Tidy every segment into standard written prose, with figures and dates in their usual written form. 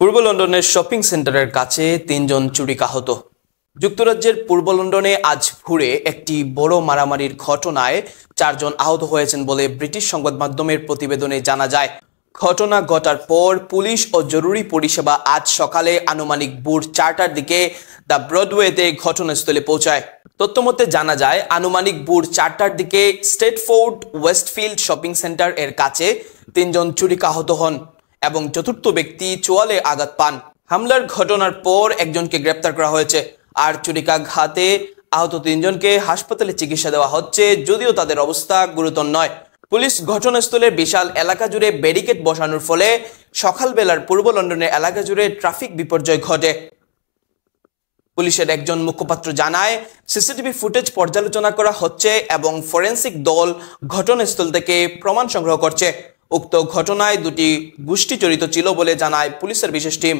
পূর্ব লন্ডনের শপিং সেন্টারের কাছে তিনজন চুরিকাহত। যুক্তরাজ্যের পূর্ব লন্ডনে আজ ভোরে একটি বড় মারামারির ঘটনায় চারজন আহত হয়েছেন বলে ব্রিটিশ সংবাদ মাধ্যমের প্রতিবেদনে জানা যায়। ঘটনা ঘটার পর পুলিশ ও জরুরি পরিষেবা আজ সকালে আনুমানিক ভোর 4টার দিকে দ্য ব্রডওয়েতে ঘটনাস্থলে পৌঁছায়। তথ্যমতে জানা যায়, আনুমানিক ভোর 4টার দিকে স্টেটফোর্ড ওয়েস্টফিল্ড শপিং সেন্টার এর কাছে তিনজন চুরিকাহত হন এবং চতুর্থ ব্যক্তি চোয়ালে আঘাত পান। হামলার ঘটনার পর একজনকে গ্রেপ্তার করা হয়েছে, আর চুরিকাঘাতে আহত তিনজনকে হাসপাতালে চিকিৎসা দেওয়া হচ্ছে, যদিও তাদের অবস্থা গুরুতর নয়। পুলিশ ঘটনাস্থলের বিশাল এলাকা জুড়ে ব্যারিকেড বসানোর ফলে সকালবেলার পূর্ব লন্ডনের এলাকা জুড়ে ট্রাফিক বিপর্যয় ঘটে। পুলিশের একজন মুখপাত্র জানায়, সিসিটিভি ফুটেজ পর্যালোচনা করা হচ্ছে এবং ফরেনসিক দল ঘটনাস্থল থেকে প্রমাণ সংগ্রহ করছে। উক্ত ঘটনায় দুটি গোষ্ঠী জড়িত ছিল বলে জানায় পুলিশের বিশেষ টিম।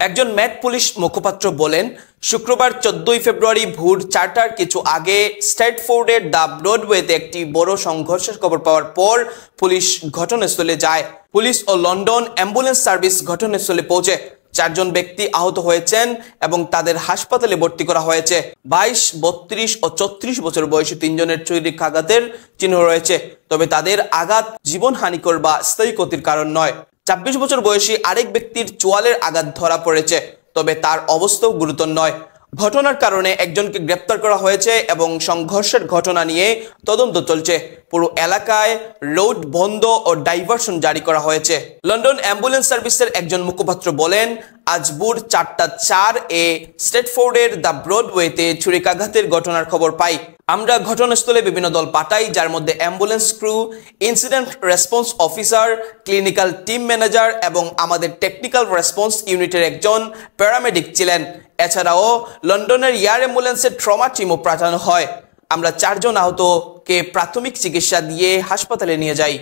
একজন ম্যাট পুলিশ মুখপাত্র বলেন, শুক্রবার 14 ফেব্রুয়ারি ভোর 4টার কিছু আগে স্ট্র্যাটফোর্ডের দ্য ব্রডওয়েতে একটি বড় সংঘর্ষের খবর পাওয়ার পর পুলিশ ঘটনাস্থলে যায়। পুলিশ ও লন্ডন অ্যাম্বুলেন্স সার্ভিস ঘটনাস্থলে পৌঁছে। চারজন ব্যক্তি আহত হয়েছেন এবং তাদের হাসপাতালে ভর্তি করা হয়েছে। 22, 32 ও 34 বছর বয়সী তিনজনের চুরিকাঘাতের চিহ্ন রয়েছে, তবে তাদের আঘাত জীবনহানিকর বা স্থায়ী ক্ষতির কারণ নয়। 26 বছর বয়সী আরেক ব্যক্তির চোয়ালের আঘাত ধরা পড়েছে, তবে তার অবস্থাও গুরুতর নয়। ঘটনার কারণে একজনকে গ্রেপ্তার করা হয়েছে এবং সংঘর্ষের ঘটনা নিয়ে তদন্ত চলছে। পুরো এলাকায় রোড বন্ধ ও ডাইভারশন জারি করা হয়েছে। লন্ডন অ্যাম্বুলেন্স সার্ভিসের একজন মুখপাত্র বলেন, আজ ভোর 4:04 স্ট্র্যাটফোর্ডের দ্য ব্রডওয়েতে ছুরিকাঘাতের ঘটনার খবর পাই। আমরা ঘটনাস্থলে বিভিন্ন দল পাঠাই, যার মধ্যে ambulance crew, incident response officer, clinical team manager এবং আমাদের টেকনিক্যাল রেসপন্স ইউনিটের একজন প্যারামেডিক ছিলেন। এছাড়াও লন্ডনের এয়ার অ্যাম্বুলেন্সের ট্রমা টিমও পাঠানো হয়। আমরা 4জন আহতকে প্রাথমিক চিকিৎসা দিয়ে হাসপাতালে নিয়ে যাই।